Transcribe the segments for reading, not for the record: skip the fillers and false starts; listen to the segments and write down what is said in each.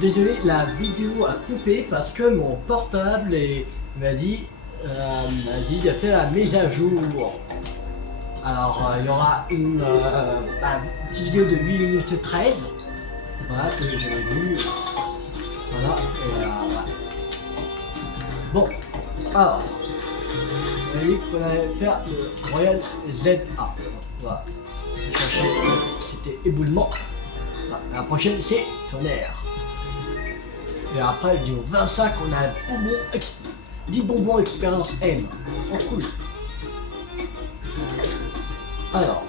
Désolé, la vidéo a coupé parce que mon portable m'a dit de faire la mise à jour. Alors, il y aura une petite vidéo de 8 minutes 13. Voilà, que j'avais vu. Voilà, et voilà. Bon, alors, on a dit qu'on allait faire le Royal ZA. Voilà. C'était éboulement. Voilà. La prochaine, c'est tonnerre. Et après, vidéo 25, on a 10 bonbons expérience M. Oh, cool. Alors,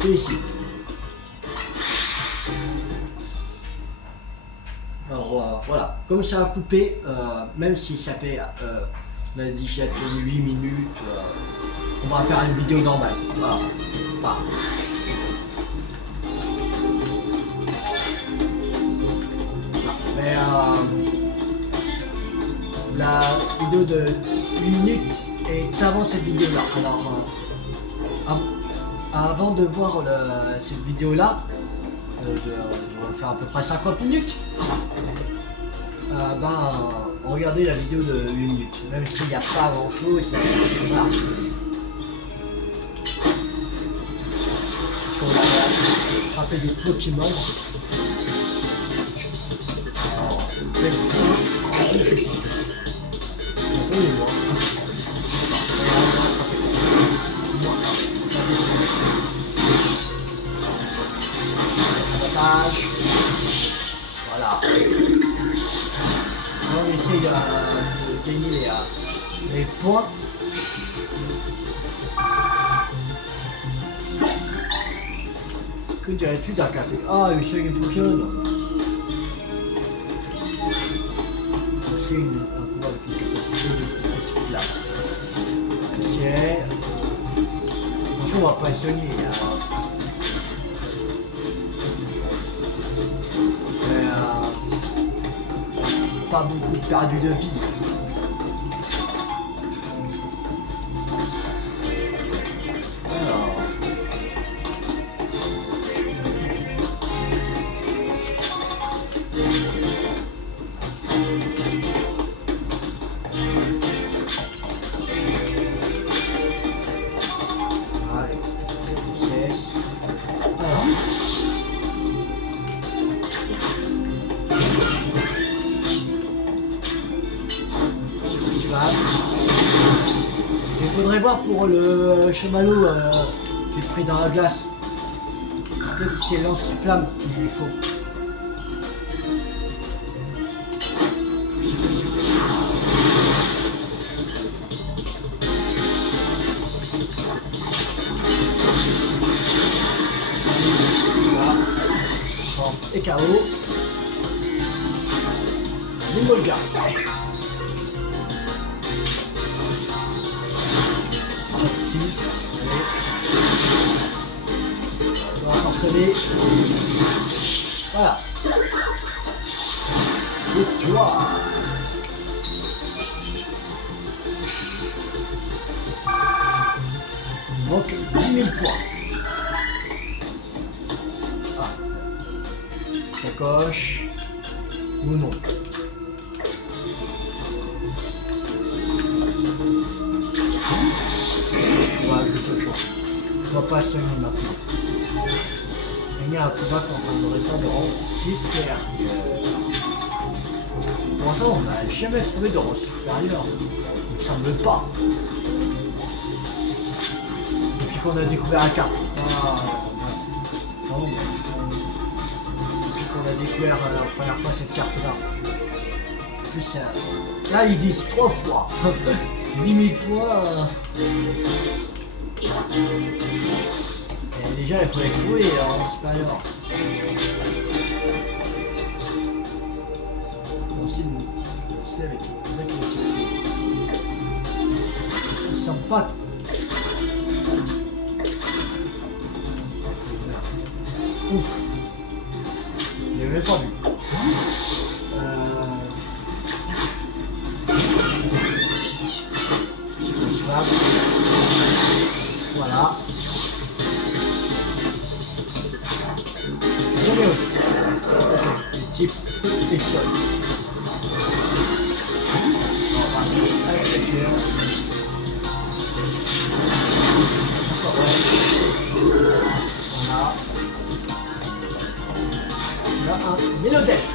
c'est ici. Alors voilà, comme ça a coupé, même si ça fait, on a dit j'ai tenu 8 minutes, on va faire une vidéo normale. Voilà. Voilà. Mais la vidéo de 8 minutes est avant cette vidéo là. Alors avant de voir cette vidéo là, on va faire à peu près 50 minutes. Regardez la vidéo de 8 minutes, même s'il n'y a pas grand chose. Voilà. Parce qu'on va frapper des Pokémon. Alors, voilà. On essaye de gagner les points. Que dirais-tu d'un café? Ah, une série Pokémon. C'est un pouvoir avec une capacité de petite place. Ok. Attention, on va pas essayer. Pas beaucoup perdu de vie. Alors. Ouais. Yes. Alors. Il faudrait voir pour le chamallow qui est pris dans la glace. Peut-être que c'est lance-flamme qu'il faut. Voilà. Bon, et KO. Nimolga. Ici, on va s'enceler. Voilà. Victoire. Il manque 10 000 points. Ah. Ça coche. Ou non. On va pas soigner maintenant. Gagner un combat contre un adversaire de rang supérieur. Pour l'instant, on n'a jamais trouvé de rang supérieur. Il ne semble pas. Depuis qu'on a découvert la carte. Non. Depuis qu'on a découvert la première fois cette carte-là. En plus, là, ils disent 3 fois. 10 000 points. Et déjà, il faut les trouver en supérieur. C'est avec les petits fruits. Ils sont pas. Ouf. Je l'avais pas vu. Voilà. type feu et sol. On va agriculture. Encore ouais. On a un Mélodelphe.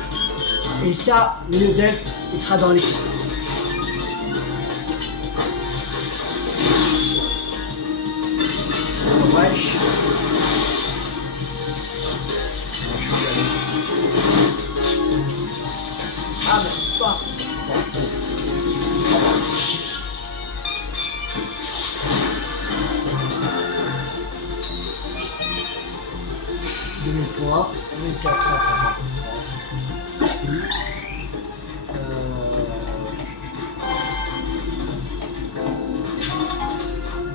Et ça, Mélodelphe, il sera dans l'équipe. Wesh. Ah mais pas. Points, 1450. Il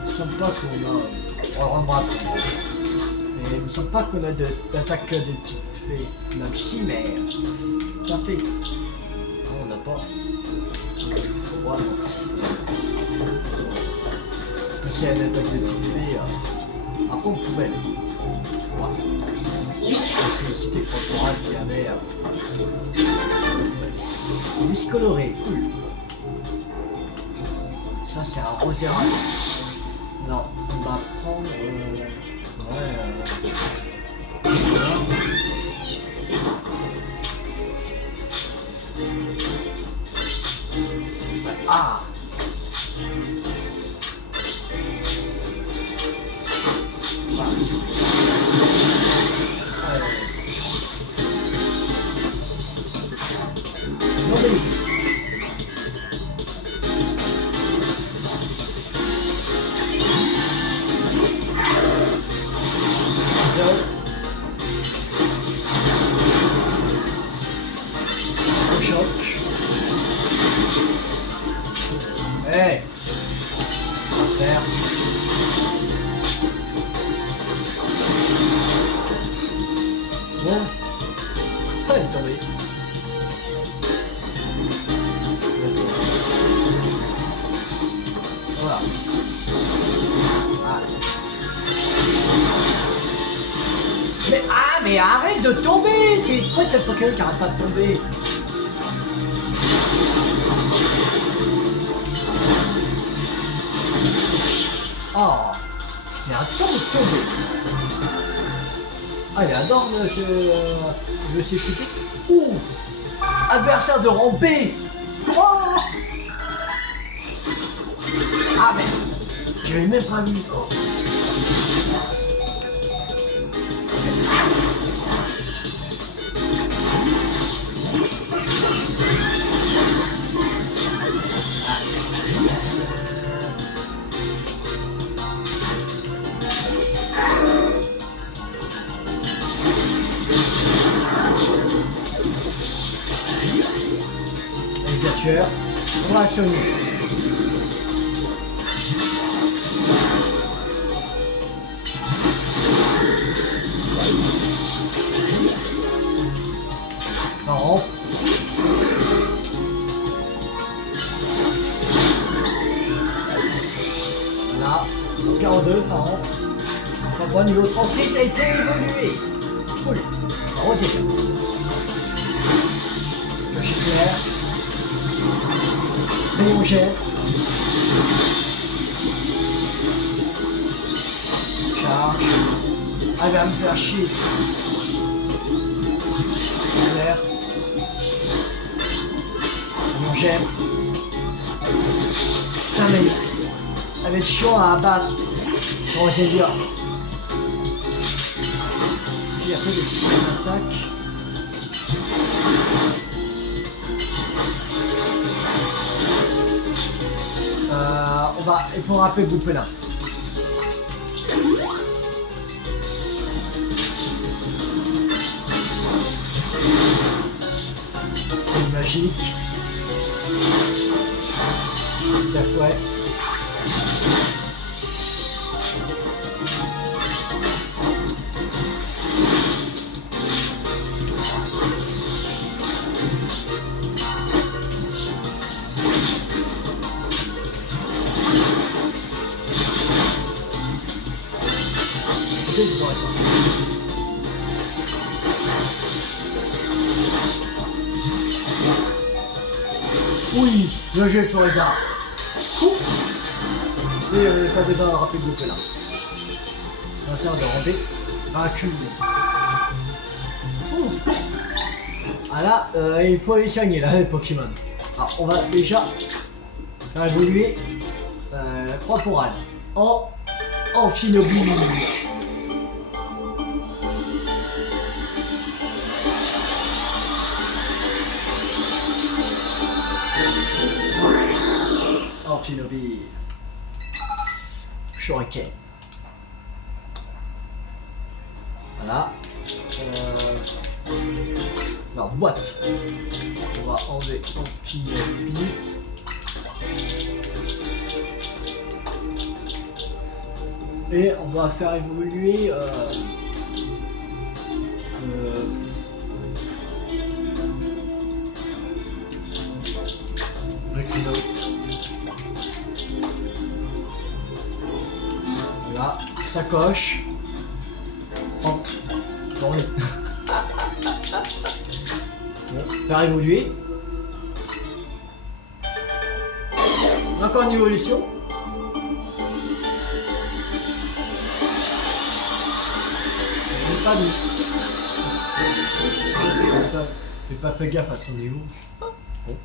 me semble pas qu'on a. On le rendra compte. Mais il me semble pas qu'on a d'attaque de type fée. On a le chimère. Pas fait. Non, on n'a pas. Ouais, non. Mais c'est une attaque de type fée. Après, on pouvait. C'est cité corporale qui avait vis coloré, cool. Ça c'est un roséral. Non, on va prendre ah. Hey, on va faire. Bon, elle est tombée. Voilà. Ah. Mais arrête de tomber. C'est quoi cette Pokémon qui arrête pas de tomber? Oh, il arrête pas de tomber. Ah, il adore le CCT. Ouh, adversaire de rang B. Oh. Ah, mais j'avais même pas vu. Oh. On va sonner. Non. Voilà. 42, Pharaon. Combat niveau 36 a été évolué. Cool. Rosé. Clocher clair. Rayon jet. Charge. Elle va me faire chier. Clair. Rayon jet. Putain mais elle va être chiant à abattre. Bon c'est dur. Puis après des petites attaques. Il faut rappeler Boupelin. Une magique. La fouette. Oui, bien joué Floriza. Oui, on n'avait pas besoin de rappeler le groupe là. On va servir de render. Vaincu. Ah là, il faut les soigner là, les Pokémon. Alors, on va déjà faire évoluer la croix pour elle en Amphinobie. Amphinobie. Shuriken. Voilà. Alors, boîte. On va enlever Amphinobie. Et on va faire évoluer Reclinote. Voilà, sacoche. Hop, dans le... Bon, faire évoluer. Encore une évolution. Pas mis. J'ai pas fait gaffe à son niveau. Bon.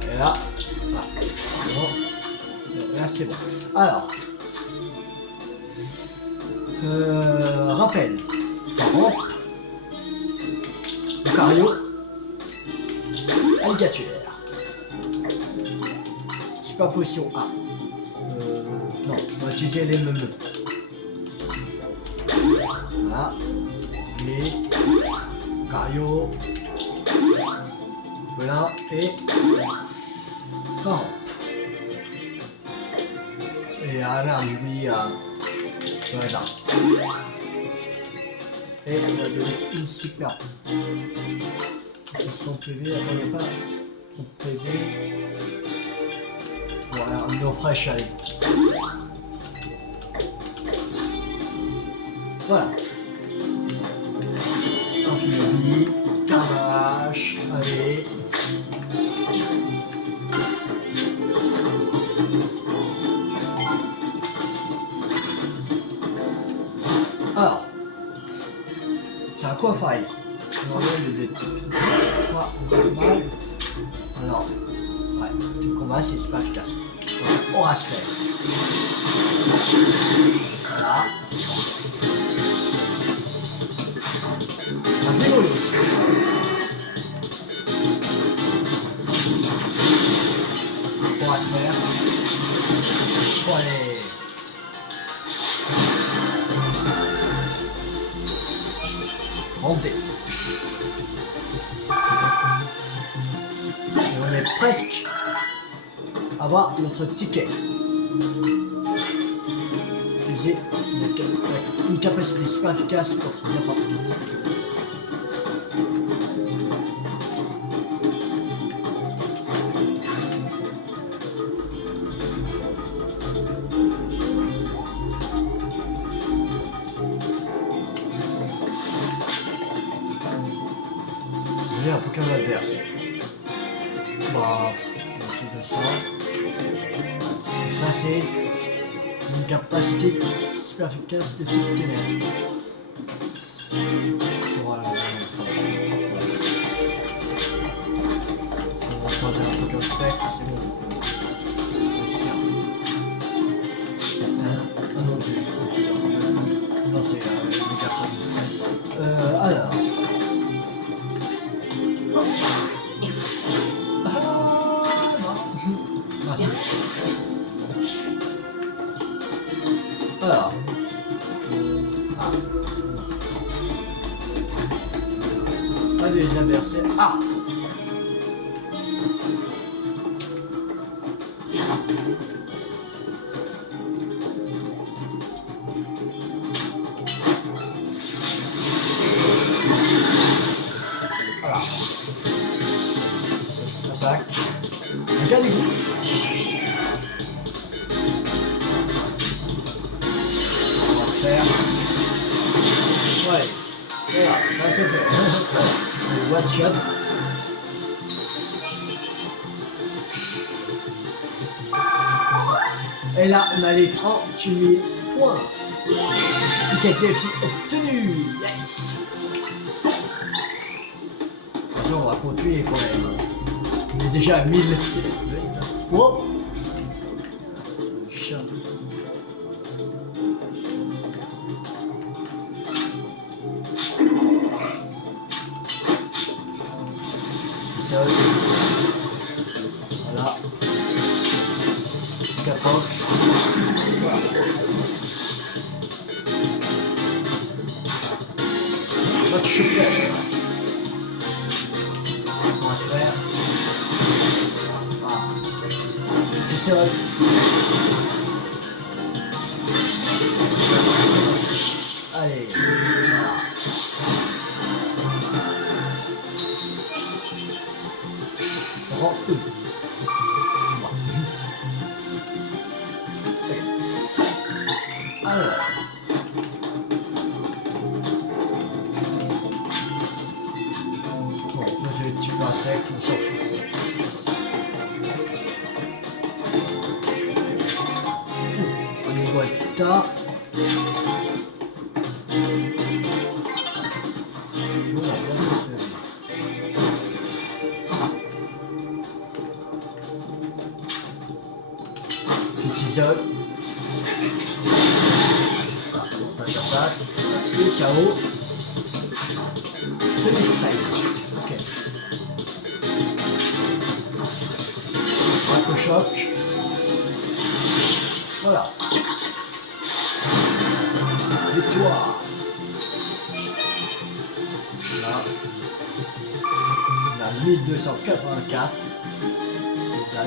Et là, bon. Là c'est bon. Alors, rappel. Rampe. Lucario. Alligator. C'est pas potion A. Non, on va utiliser les mêmes. Voilà. Les Cario. Voilà. Et Farm. Et là, j'oublie là. Et on va donner une super. 100 PV. Attends, il n'y a pas trop de PV. Voilà, une eau fraîche, allez. Voilà. Amphinobie, Carvache, allez. Alors, c'est un coffret. On va le deux types. Quoi, normal. Alors, ouais, le combat c'est pas efficace. Donc, on va se faire. Voilà. Un Pégolos. On va se faire. Bon allez. Monter. Et on est presque à avoir notre ticket. Utiliser une capacité super efficace contre n'importe quel type. Un Pokémon adverse. Bah, c'est de ça. Et ça, c'est une capacité super efficace de type ténèbres. Voilà. Si on va choisir un Pokémon spectre, c'est bon. Ah non, non, c'est les 4 alors. Alors. Pas des adversaires. Ah. Voilà. Attaque. Regardez-vous. Faire. Ouais, voilà, ça c'est fait. One shot. Et là, on a les 38 000 points. Ticket défi obtenu. Yes. Attention, on va continuer quand même. On est déjà à 1000. Oh. C'est un chat. C'est ça. Voilà. 80. Voilà. Match super. On va se faire. Voilà. Petit sol. Allez. Voilà. Rang 1. Alors. Bon, ça c'est un petit peu insecte, on s'en fout. On y voit le tas. Petit zone. Le chaos. C'est des strikes. Ok. Un choc. Voilà. Victoire. Là. On a 1284. Là.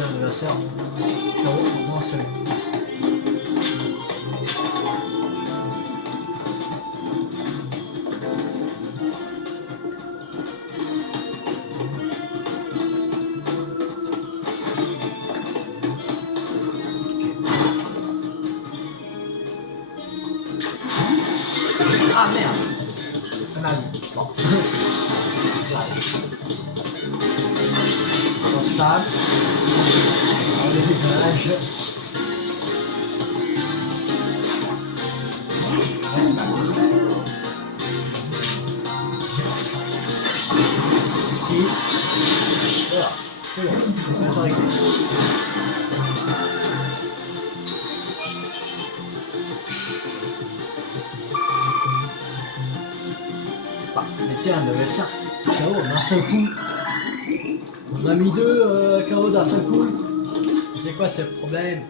Adversaire KO en seul. Ah merde. On a vu. Bon. On se tape. Les réglages. Reste max. Ici. Voilà. C'est bon. On va se régler. Bah, mais tiens, on avait ça. KO en un seul coup. On a mis deux KO d'un seul coup. C'est quoi ce problème?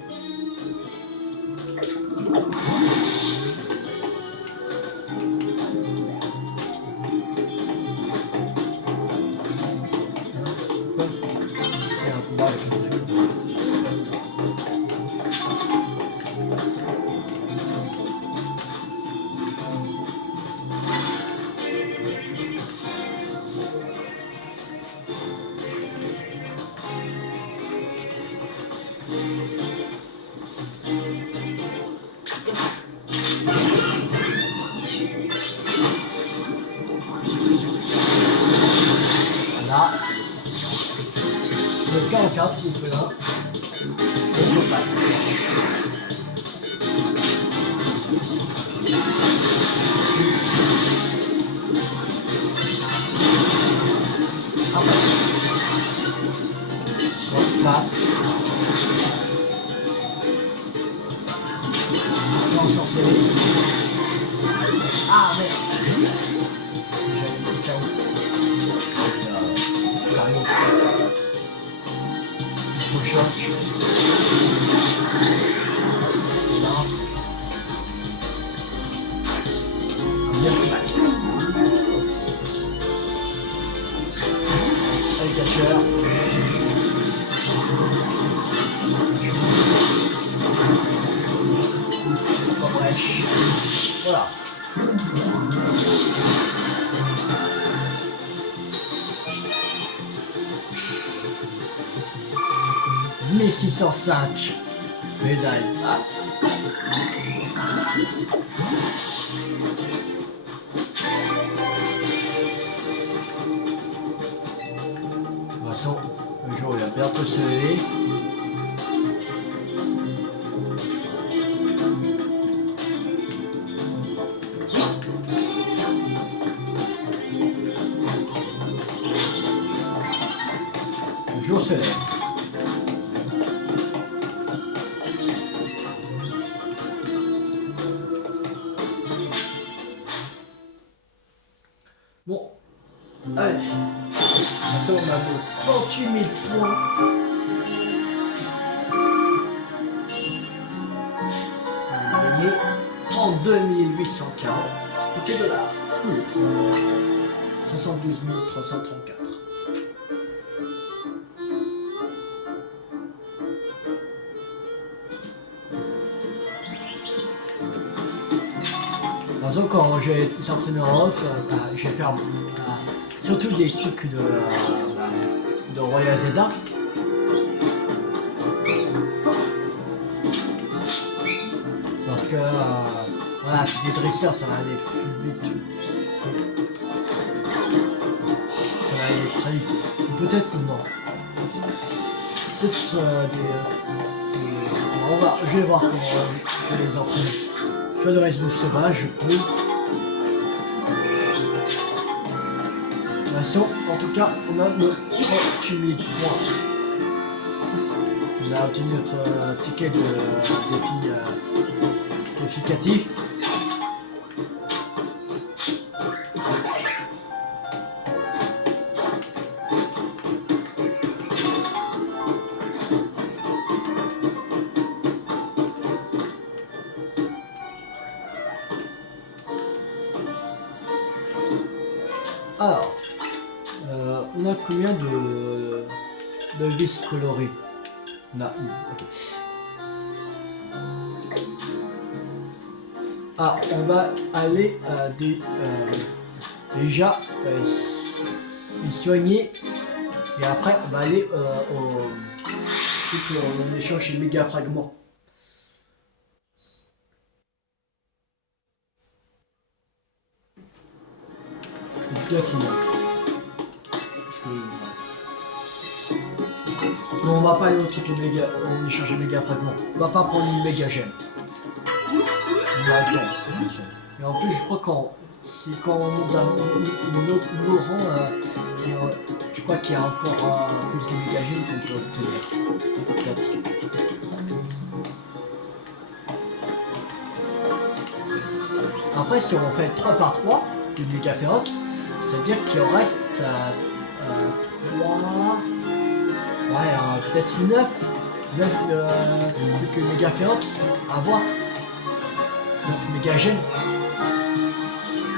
Pourquoi? C'est un combat avec un mec. Là, le 44 qui est là, on se bat. On se bat. On s'en sort. Ah merde. J'avais mis le KO. Trop choc. Là. Un bien smack. Avec catcher. Pas brèche. Voilà. 1605 médailles. Ah. toute façon, le jour il va bientôt se lever. Le jour se lève. Bon, allez. Ça, on a nos 38 000 points. On a gagné 32 840 $. Cool. 72 334. Par exemple, quand je vais s'entraîner en off, je vais faire surtout des trucs de Royal Zelda. Parce que voilà, c'est des dresseurs, ça va aller plus vite. Ça va aller très vite. Peut-être non. Peut-être je vais voir comment je vais les entraîner. Soit de réseau sauvage, je peux. De toute façon, en tout cas, on a nos 38 000 points. On a obtenu notre ticket de défi qualificatif. Alors, on a combien de vis colorées? On a une, ok. Ah, on va aller déjà les soigner et après on va aller au truc où on échange les méga fragments. Peut-être il manque. Parce que, ouais. Non, on va pas aller au truc de méga, on échange les méga fragments. On va pas prendre une méga gemme. On a le temps. Et en plus, je crois quand on monte un autre nouveau rang, je crois qu'il y a encore plus de méga gemmes qu'on peut obtenir. Peut-être. Après, si on fait 3 par 3 de méga férox, c'est-à-dire qu'il en reste 3... Ouais, peut-être 9 trucs méga férox à voir. 9 méga gemmes.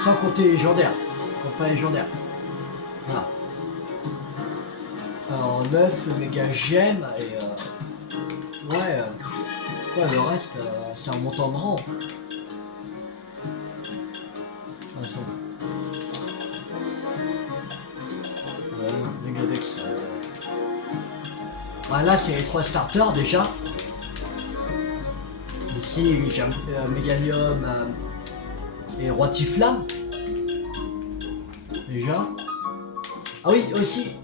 Sans compter légendaire. Pas légendaire. Voilà. Alors 9 méga gemmes et ouais, le reste c'est un montant de rang. De toute façon. Megadex. Là c'est les 3 starters déjà. Ici j'ai Mégalium et Rotiflamme. Déjà. Ah oui aussi.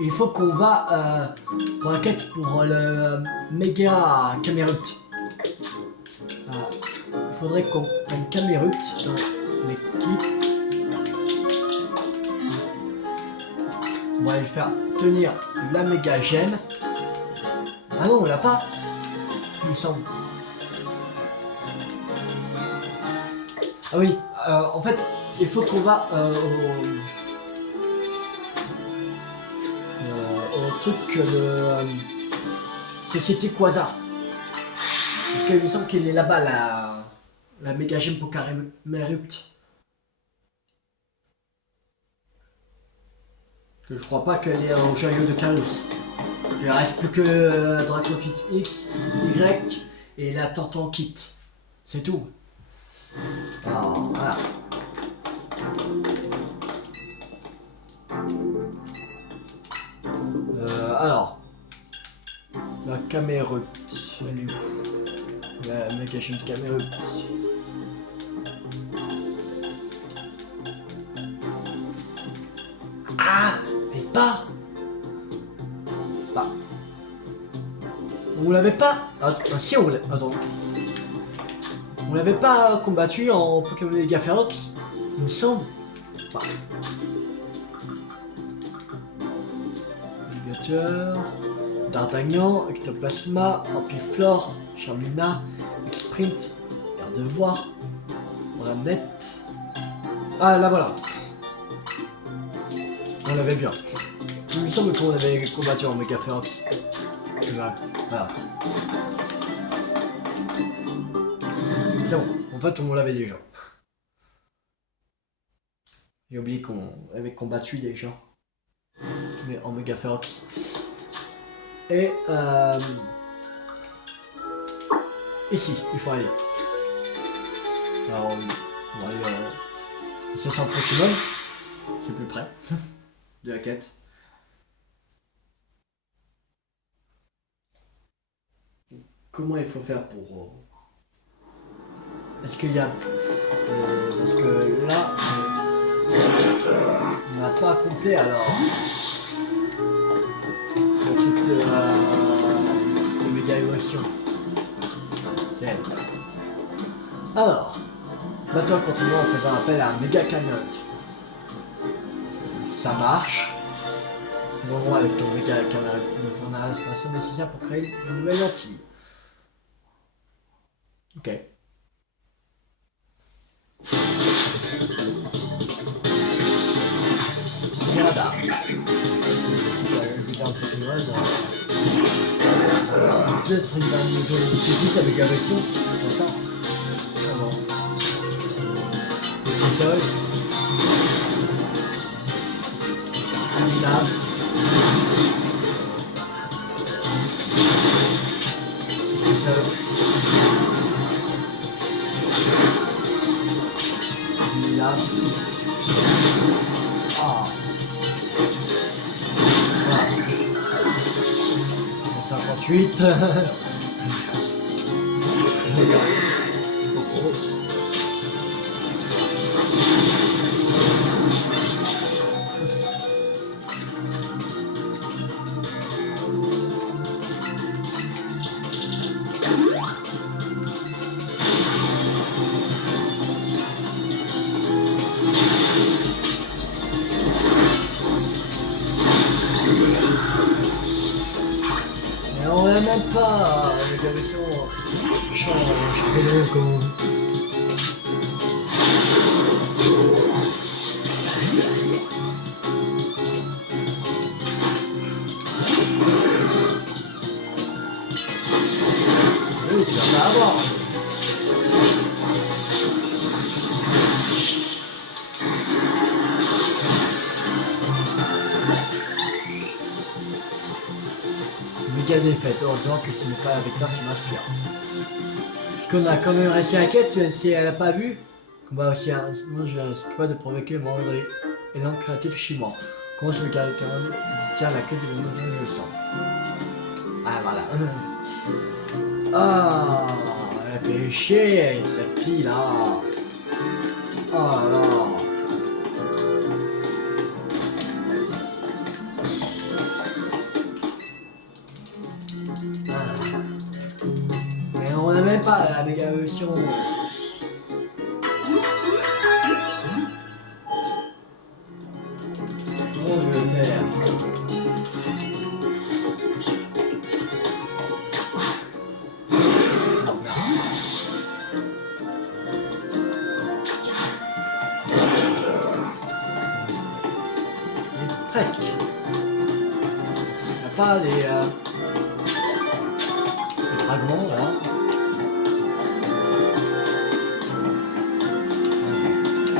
Il faut qu'on va pour la quête pour le méga Camerupt. Il faudrait qu'on prenne Camerupt dans l'équipe. On va lui faire tenir la méga gemme. Ah non, on l'a pas, il me semble. Ah oui, en fait, il faut qu'on va au truc de Société Quasar. Parce qu'il me semble qu'il est là-bas, la méga gemme pour Camerupt. Que je crois pas qu'elle est au joyau de Carlos. Il reste plus que Dracofit X, Y et la Tortan Kit. C'est tout. Alors, voilà. Alors. La Camerupt. La Communications Caméra. Ah, mais pas. Bah. On l'avait pas. Si on l'avait. Attends. On l'avait pas combattu en Pokémon Mega Ferox, il me semble. Bah. Navigateur. D'Artagnan, Ectoplasma, Ampiflore, Charmina, Sprint, Air de voir, Ramnet. Ah là voilà. On l'avait bien. Il me semble qu'on avait combattu en Mega Ferox. Voilà. C'est bon. En fait, on l'avait déjà. J'ai oublié qu'on avait combattu déjà. Mais en Mega Ferox. Et ici, il faut aller. Alors, on va aller à ce centre Pokémon. C'est plus près de la quête. Comment il faut faire pour... Est-ce qu'il y a... parce que là, on n'a pas complet alors. Le truc de méga évolution. C'est elle. Alors, bats-toi contre moi en faisant appel à un méga caméra. Ça marche. Faisons voir avec ton méga caméra. Il faut un espace nécessaire pour créer une nouvelle lentille. Ok. Radar. Peut-être il va nous donner une petite avec la version, comme ça. Alors, petit sol. Aminable. Petit sol. Aminable. Ah. 58. C'est pas trop. On l'a même pas, les version change vélo comme. Oui, tu vas pas avoir. Méga défaite, heureusement que ce n'est pas la Vector qui m'inspire. Puisqu'on a quand même réussi la quête, si elle a pas vu, combat aussi un. Moi je risque pas de provoquer le membre élan créatif chez moi. Comment je le caractère tient la queue de mon autre je le sens. Ah voilà. Ah, elle fait chier cette fille là. Oh là. Mais on n'a même pas la méga évolution. Comment je vais le faire? Mais presque. Il n'y a pas les fragments là.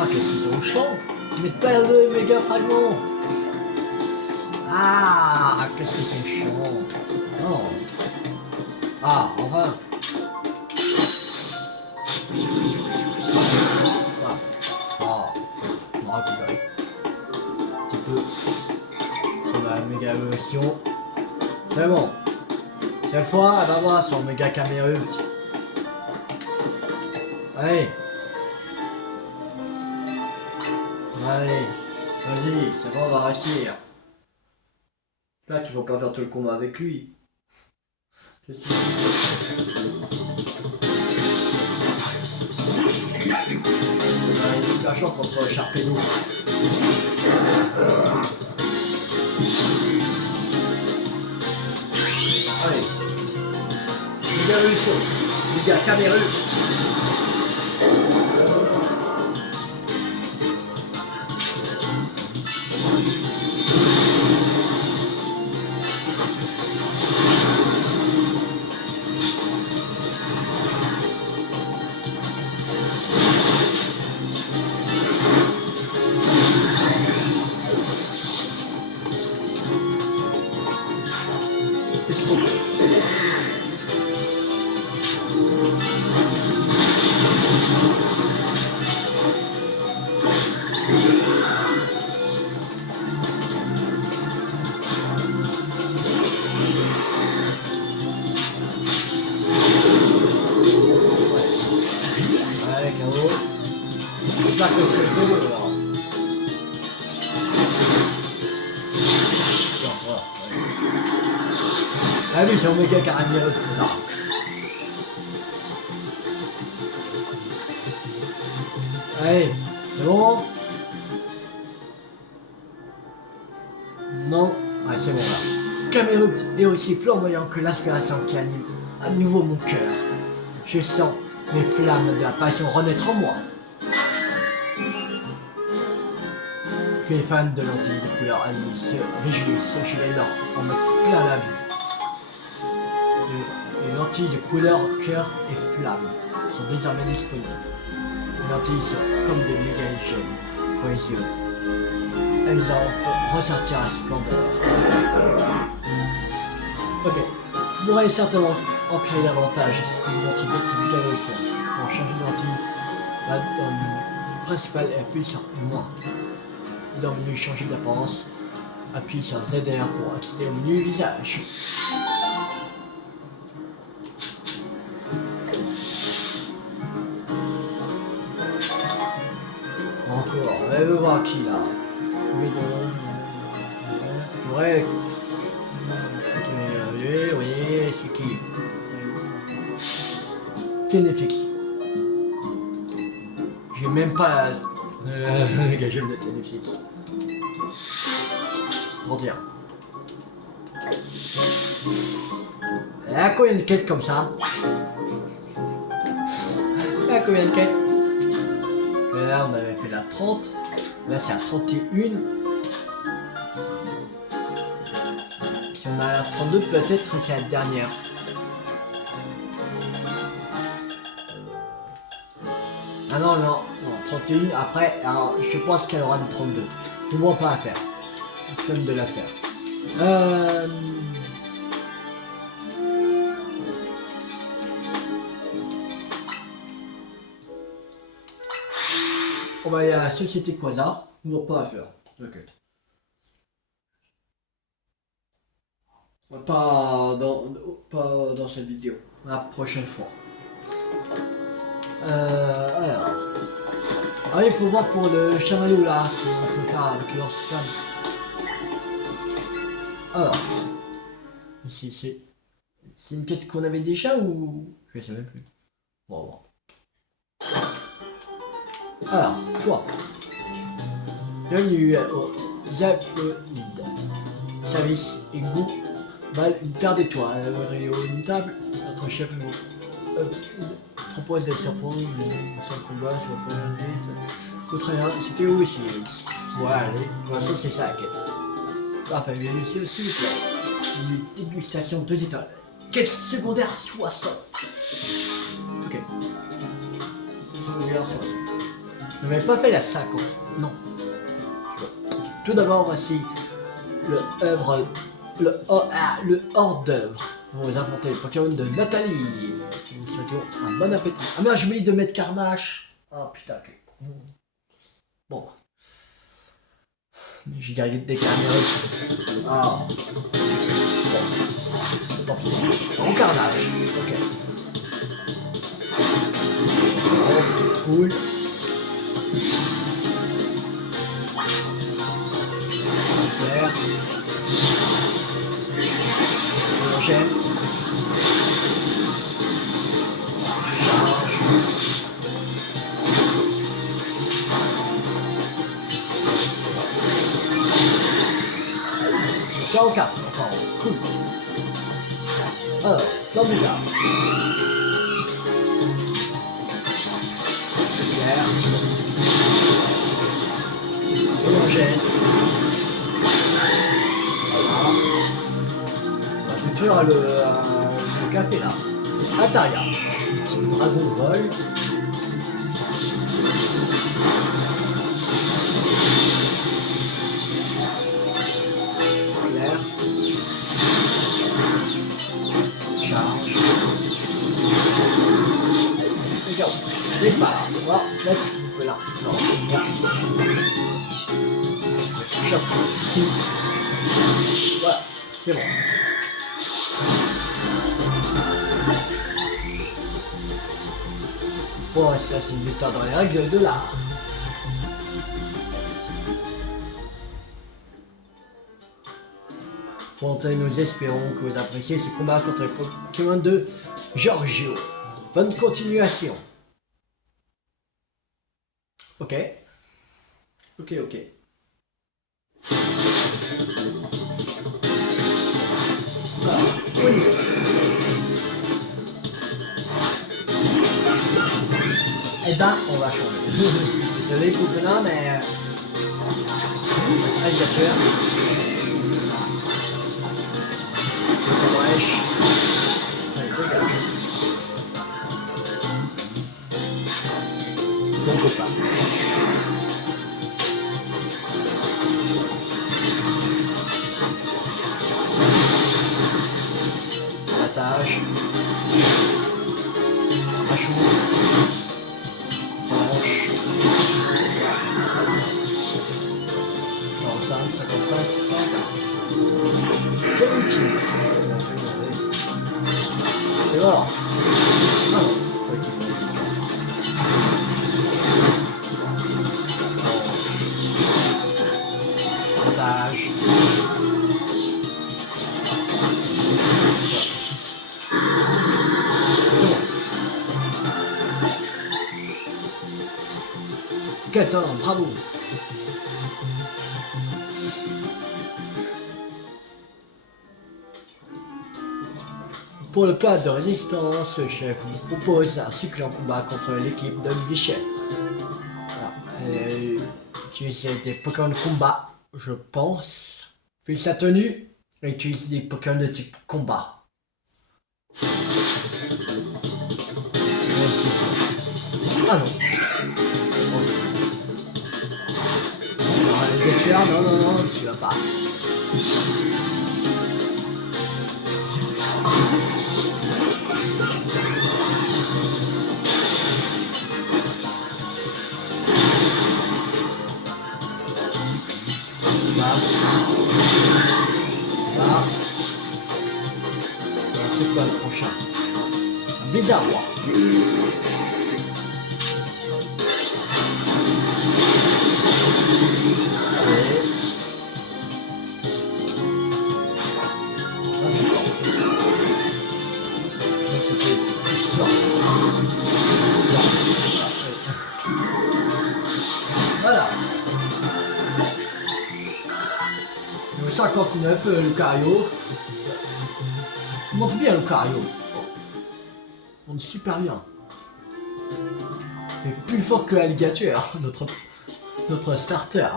Ah, qu'est-ce qu'ils sont chauds? Mais pas de méga fragments. Ah, qu'est-ce qu'ils sont chiants. Oh. Ah, enfin. Ah. Oh. On va récupérer. Un petit peu. C'est la méga évolution. C'est bon. Cette fois, elle va voir son méga caméra ult. Allez. Allez. Vas-y, c'est bon, on va réussir. Là qu'il faut pas faire tout le combat avec lui. C'est sûr. C'est super chaud contre Sharpedo. Allez. Les gars Russo. Les gars Camérus. J'espère que c'est zéro alors. Tiens, voilà. Ah oui, c'est Omega Caramérut là. Allez, c'est bon? Non? Ah, c'est bon là. Camerut est aussi flamboyant que l'inspiration qui anime à nouveau mon cœur. Je sens les flammes de la passion renaître en moi. Que les fans de lentilles de couleur animée se réjouissent, je les leur en mettre plein la vue. Les lentilles de couleur cœur et flamme sont désormais disponibles. Les lentilles sont comme des méga gemmes pour les yeux. Elles en font ressortir la splendeur. Ok, vous pourrez certainement en créer davantage si tu montres d'autres méga leçons. Pour changer de lentille, la donne principale est appuyée sur moins. Dans le menu changer d'apparence, appuie sur ZR pour accéder au menu visage. Encore, on va voir qui là. Ouais, oui, c'est qui? Ténéfix. J'ai même pas le gagem de Ténéfix. 31. Il y a combien de quêtes comme ça? Il y a combien de quêtes? Là on avait fait la 30. Là c'est la 31. Si on a la 32 peut-être c'est la dernière. Ah non, 31 après, alors je pense qu'elle aura une 32. Je ne vois pas à faire. Flemme de la faire. On va aller à la Société Quasar. Je ne vois pas à faire. T'inquiète. Pas dans cette vidéo. La prochaine fois. Alors. Ah, il faut voir pour le chamallow là, si on peut faire avec lance-flamme. Alors. Ici, c'est une quête qu'on avait déjà ou. Je sais même plus. Bon, bon. Alors, toi. Bienvenue au Zapoïde. Service et goût. Balle, une paire d'étoiles. Une table. Notre chef propose des surprendre, sans combat, sur le point vite. Autre rien, c'était où ici? Voilà, allez. Pour l'instant, c'est ça la quête. Parfait, bien ici, s'il vous plaît. Une dégustation 2 étoiles. Quête secondaire 60. Ok. Secondaire 60. Je n'avais pas fait la 50. Non. Tout d'abord, voici le hors-d'œuvre. Vous inventez le Pokémon de Nathalie. Nous vous souhaitons un bon appétit. Ah merde, j'oublie de mettre Carnage. Ah putain, ok. Bon. J'ai gardé des caméras. Ah. Bon. Tant pis. En Carnage. Ok. cool. Claire. On enchaîne. Charge. 44, enfin, cool. Alors, plan bizarre. Claire. On enchaîne. Voilà. On va détruire le café là. Ataria. Petit dragon vol. Claire. Charge. Regarde. C'est pas là. Voilà. Là-dessus. Là. Non. Là. Chapeau. Ici. Voilà. C'est bon. Bon, ça c'est une méthode dans les règles de l'art. Bon, nous espérons que vous appréciez ce combat contre les Pokémon de Giorgio. Bonne continuation. Ok. Ok. Voilà. Onyx. Eh ben, on va changer. Désolé pour là, mais... Alligator. Wesh. Allez, regarde. Bon copain. Attache. Achou. Branche. 45, 55, 44. Petit. C'est mort. Ah non. Attache. Gatin, bravo. Pour le plat de résistance, le chef vous propose un cycle en combat contre l'équipe de Michel. Voilà. Utiliser des Pokémon de combat, je pense. Vu sa tenue, et utilise des Pokémon de type combat. Ah non. Non, tu vas pas. Là. C'est quoi le prochain? Un bizarre roi. Voilà. Le 59, Lucario. Il monte bien Lucario. On est super bien. Il est plus fort que Alligator, notre starter.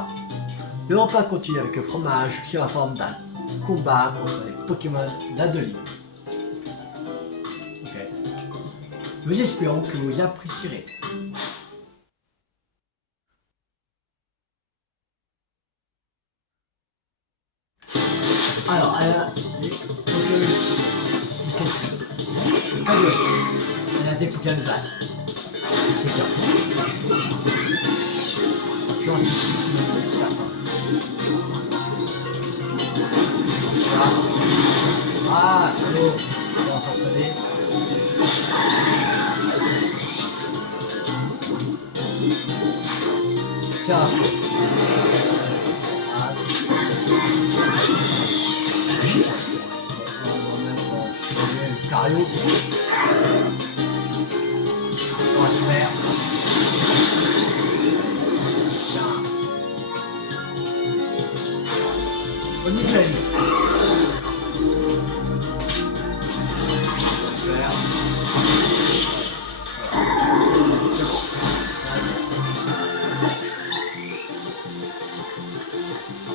Et on va continuer avec le fromage qui est en forme d'un combat contre les Pokémon d'Adeline. Ok. Nous espérons que vous apprécierez. Alors, elle a des Pokémon de base. C'est ça. J'en suis certain. Ah, c'est beau. On va s'en sonner. C'est un feu. Cario. On va se faire. Au niveau.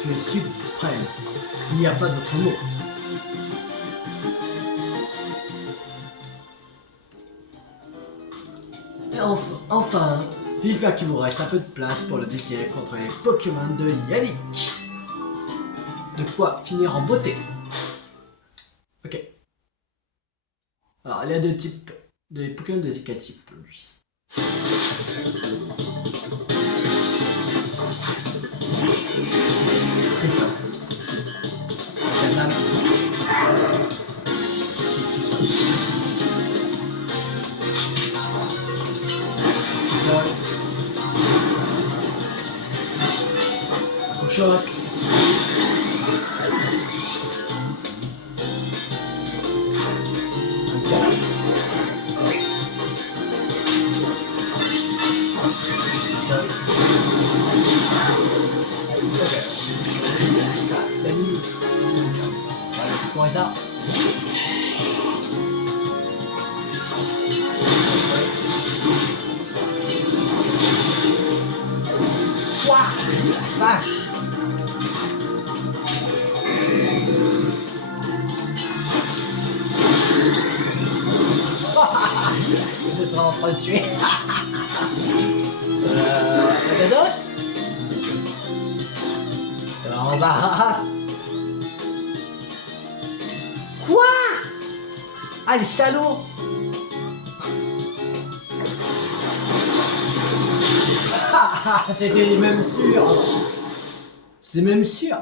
Tu es suprême. Il n'y a pas d'autre mot. Et enfin, j'espère qu'il vous reste un peu de place pour le décider contre les Pokémon de Yannick. De quoi finir en beauté. Ok. Alors, il y a deux types. Des Pokémon de quatre types, lui. C'est ça. Kazan. C'est ça. Petit au choc. Ça. Ouah, vache. Je serai en train de tuer. Gados. Alors bah. Quoi? Ah, les salauds! C'était même sûr! C'est même sûr!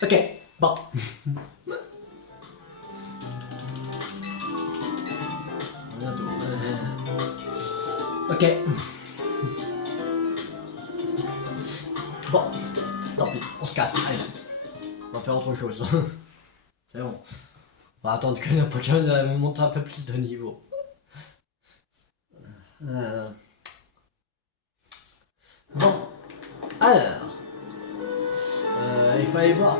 Ok, bon. Ok. Bon. Tant pis, on se casse, allez. On va faire autre chose. C'est bon. On va attendre que le Pokémon monte un peu plus de niveau. Bon. Alors. Il faut aller voir.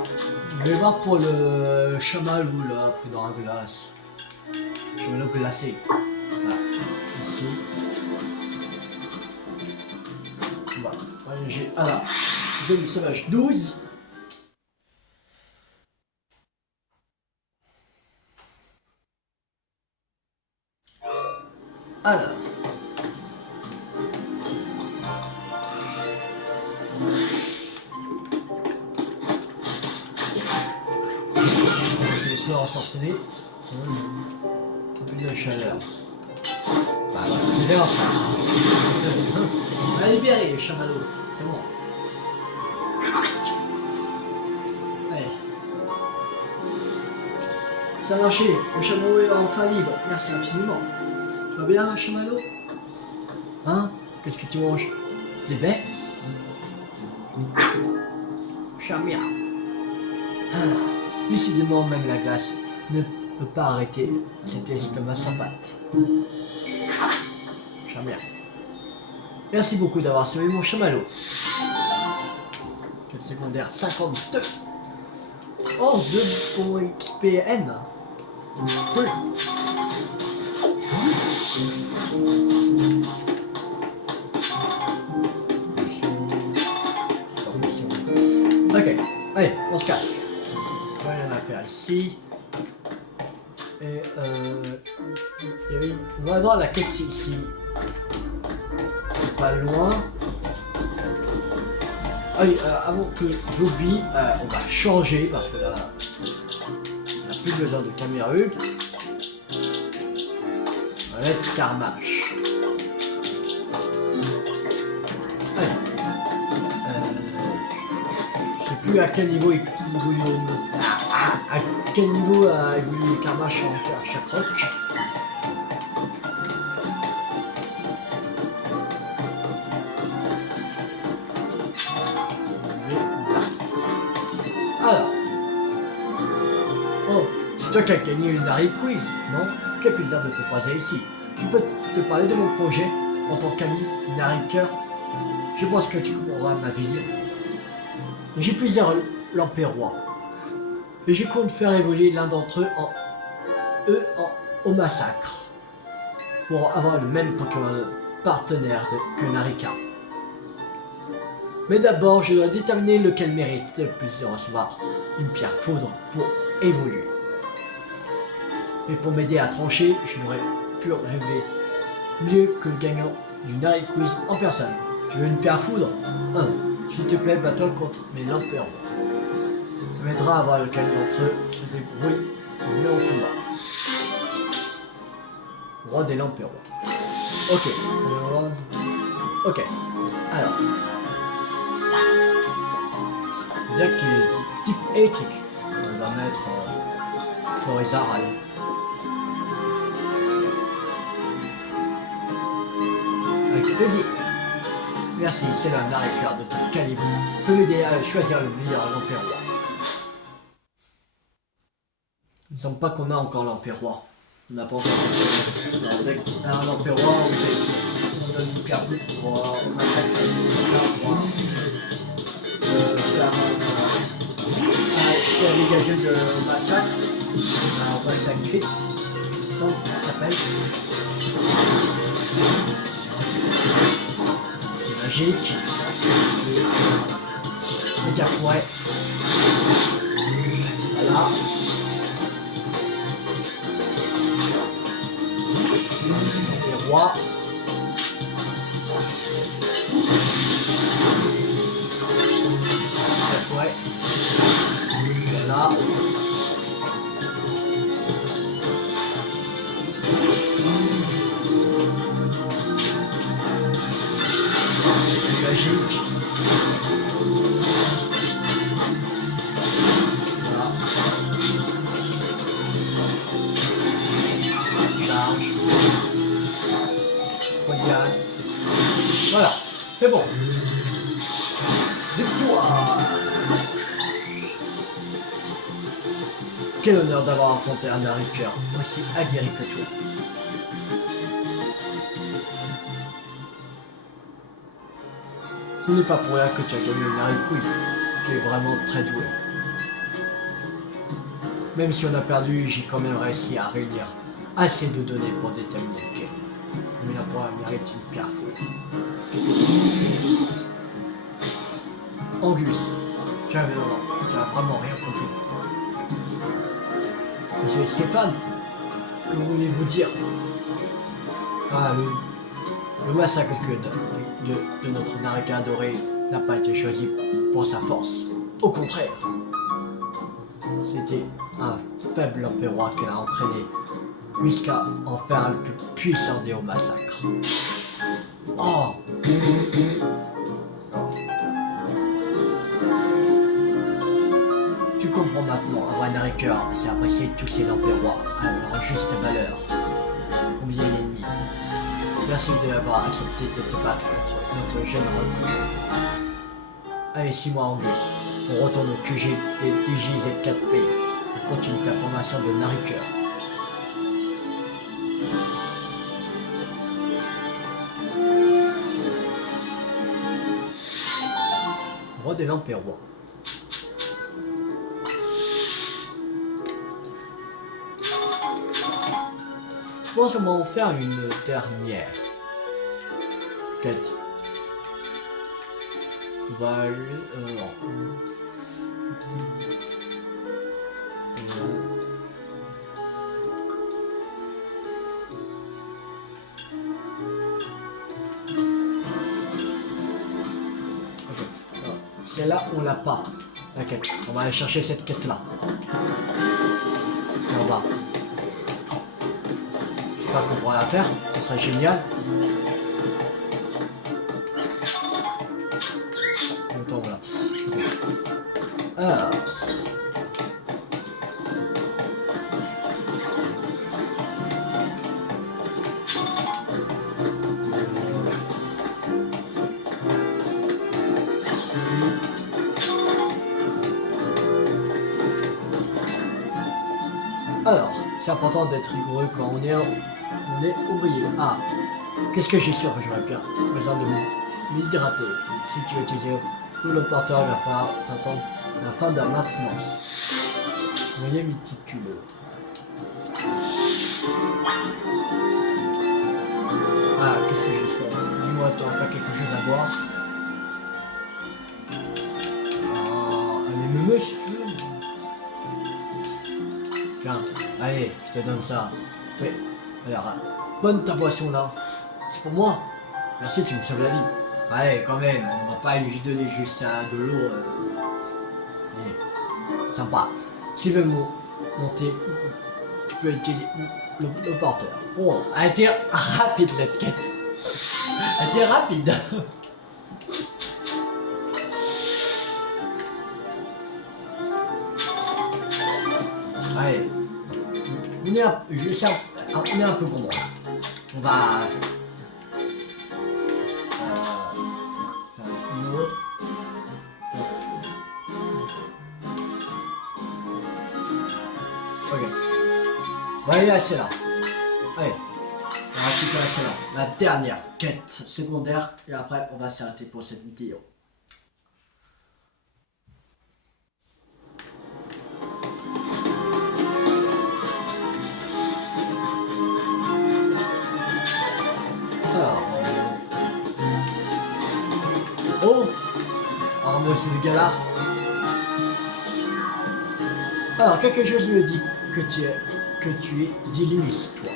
Je vais voir pour le chamallow là, pris dans la glace. Chamallow glacé. Voilà. Ici. Voilà. J'ai. Alors. Zone sauvage 12. Alors. C'est les fleurs ensorcelées. Plus de chaleur. Bah voilà, c'est lancé. On a libéré les chamallows. C'est bon. Allez. Ça a marché. Le chamallow est enfin libre. Merci infiniment. Tu vas bien, chamallow? Hein? Qu'est-ce que tu manges? Des baies? Charmia. Décidément, même la glace ne peut pas arrêter cet estomac sans pattes. Charmia. Merci beaucoup d'avoir sauvé mon chamallow. Quel secondaire 52. Oh, 2 pour XPN. Cool. Ok, allez, on se casse. Rien à faire ici. Et on va voir la quête ici. Pas loin. Ah oui, avant que j'oublie, on va changer parce que là, on n'a plus besoin de caméra up. On va mettre Carmache. Allez. Je sais plus à quel niveau il évolue à quel niveau a évolué Carmache en Charcroc. toi qui as gagné le Nari Quiz, non? Quel plaisir de te croiser ici. Je peux te parler de mon projet en tant qu'ami narrateur. Je pense que tu comprendras ma vision. J'ai plusieurs lampérois et je compte faire évoluer l'un d'entre au massacre pour avoir le même Pokémon partenaire que Narika. Mais d'abord, je dois déterminer lequel mérite le plus de recevoir une pierre foudre pour évoluer. Et pour m'aider à trancher, je n'aurais pu rêver mieux que le gagnant du Nari Quiz en personne. Tu veux une pierre foudre? S'il te plaît, bats-toi contre mes lampérois. Ça m'aidera à voir lequel d'entre eux se débrouille le mieux au combat. Roi des lampérois. Ok. Ok. Alors. Dire qu'il est type éthique. On va mettre Florizard, allez. Avec plaisir. Merci, c'est la narrateur de ton calibre. Peut m'aider à choisir le meilleur lampérois. Il ne semble pas qu'on a encore lampérois. On n'a pas encore avec un lampérois, on donne une pierre foudre pour massacrer pour faire un dégagé de massacre. On va s'agriter. Ça s'appelle. C'est magique. Méga fouet. Voilà. Les rois. Ouais. Voilà. Magique. Voilà. Charge. Poignade. Voilà. C'est bon. Victoire. Quel honneur d'avoir affronté un narrateur aussi aguerri que toi. Ce n'est pas pour rien que tu as gagné le Nari Quiz. Tu es vraiment très doué. Même si on a perdu, j'ai quand même réussi à réunir assez de données pour déterminer lequel. Mais là pour la mérite une pierre foudre. Angus, tu as vraiment rien compris. Monsieur Stéphane, que voulez-vous dire? Ah, le massacre de notre Narika adoré n'a pas été choisi pour sa force. Au contraire, c'était un faible lampérois qu'elle a entraîné jusqu'à en faire le plus puissant des hauts massacres. Oh! Tu comprends maintenant, un vrai narrateur, c'est apprécier tous ces lampérois à leur juste valeur. Combien l'ennemi. Merci d'avoir accepté de te battre contre notre jeune recrue. Allez, 6 mois Angus. On retourne au QG des DJZ4P et continue ta formation de narrateur. Roi des lampérois. Je pense qu'on va en faire une dernière quête. On va aller... Celle-là, on l'a pas, la quête. On va aller chercher cette quête-là. En bas. Je sais pas qu'on pourra la faire, ce serait génial. On tombe là. Ah. C'est important d'être rigoureux quand on est ouvrier. Ah, qu'est-ce que j'ai su? Enfin, j'aurais bien besoin de m'hydrater. Si tu veux utiliser le porteur, il va falloir t'attendre la fin de la maintenance. Voyez méticuleux. Ah, qu'est-ce que j'ai fait? Dis-moi, t'aurais pas quelque chose à boire? Allez, me si tu veux. Tiens, allez, je te donne ça. Oui, alors, bonne ta boisson là. C'est pour moi. Merci, tu me sauves la vie. Allez, quand même, on va pas lui donner juste ça, de l'eau. Allez, sympa. Si tu veux monter, tu peux utiliser le porteur. Oh, elle était rapide cette quête. Elle était rapide. Allez, on est un peu gourmand. On va une autre. Ok. On va aller à celle-là. Allez, on va récupérer celle-là. La dernière quête secondaire. Et après, on va s'arrêter pour cette vidéo. Alors, oh, arme aussi de galard. Alors, quelque chose me dit que tu es d'Illumis, toi.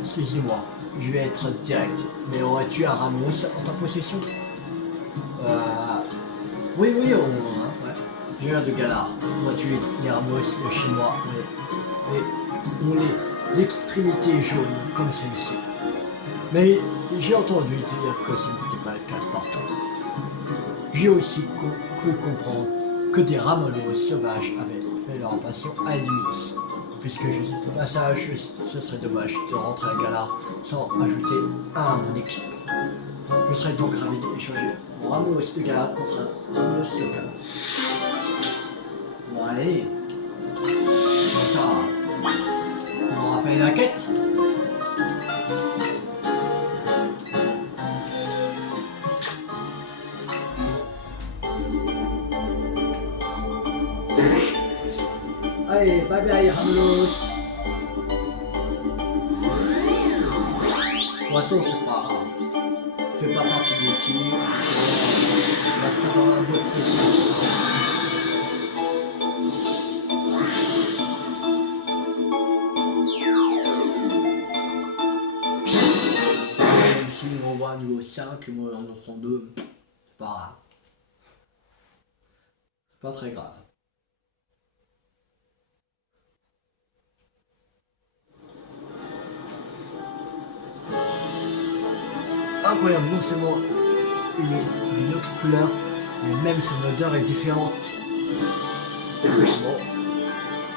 Excusez-moi, je vais être direct. Mais aurais-tu un Ramos en ta possession? Oui, ouais. Je viens de Galar. Moi, tu es les Ramos de chez moi. Mais on les extrémités jaunes comme celle-ci. Mais j'ai entendu dire que ce n'était pas le cas partout. J'ai aussi cru comprendre que des ramolos sauvages avaient fait leur passion à Illumis. Puisque je suis au passage, ce serait dommage de rentrer à Galar sans ajouter un à mon équipe. Je serais donc ravi d'échanger mon Ramos de Galar contre un Ramos de Galar. Bon allez, comme ça, on aura fait la quête. Allez, bye bye Ramos. Poisson, c'est pas grave. Fais pas partie de l'équipe. On va faire dans un peu plaisir. Même si on voit niveau 5, moi en entrant 2, c'est pas grave. C'est pas très grave. Incroyable, non seulement il est d'une autre couleur, mais même son odeur est différente. Bon,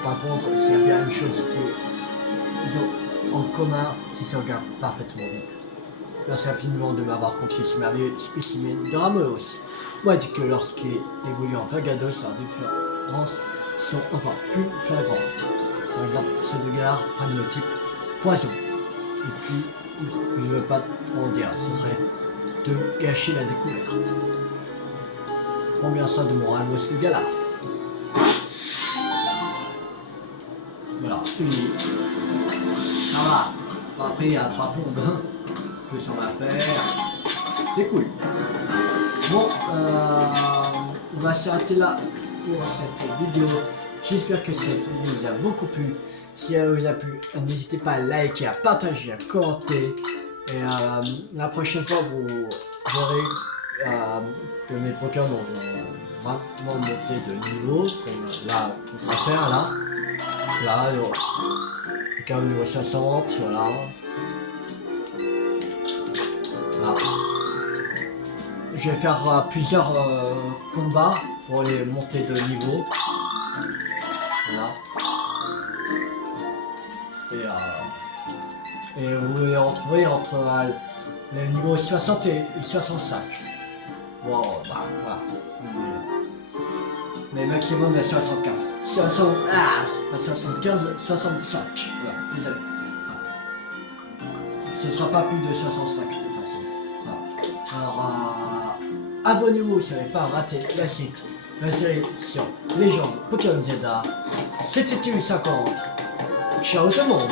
par contre, s'il y a bien une chose qu'ils ont en commun, c'est ce regard parfaitement vide. Merci infiniment de m'avoir confié ce merveilleux spécimen de Ramos. Moi, dit que lorsqu'il évolue en Vagados, leurs différences sont encore plus flagrantes. Par exemple, ceux de Galar prennent le type poison. Et puis, je ne veux pas trop en dire, ce serait de gâcher la découverte. Prends bien ça de mon Ramos de Galar. Voilà, fini. Ça va. Après, il y a 3 plombes. Plus on va faire. C'est cool. Bon, on va s'arrêter là pour cette vidéo. J'espère que cette vidéo vous a beaucoup plu. Si elle vous a plu, n'hésitez pas à liker, à partager, à commenter. Et la prochaine fois, vous verrez que mes Pokémon vont vraiment monter de niveau. Comme là, on va faire là. Là, au niveau 60, voilà. Voilà. Je vais faire plusieurs combats pour les monter de niveau. Voilà. Et vous les retrouvez entre les niveaux 60 et 65. Bon, bah voilà. Mais maximum est 75. pas 75, 65. Voilà, désolé. Voilà. Ce sera pas plus de 65 de toute façon. Voilà. Alors, abonnez-vous si vous n'avez pas raté la série sur Légende Pokémon Zelda. C'était une 50. Ciao tout le monde.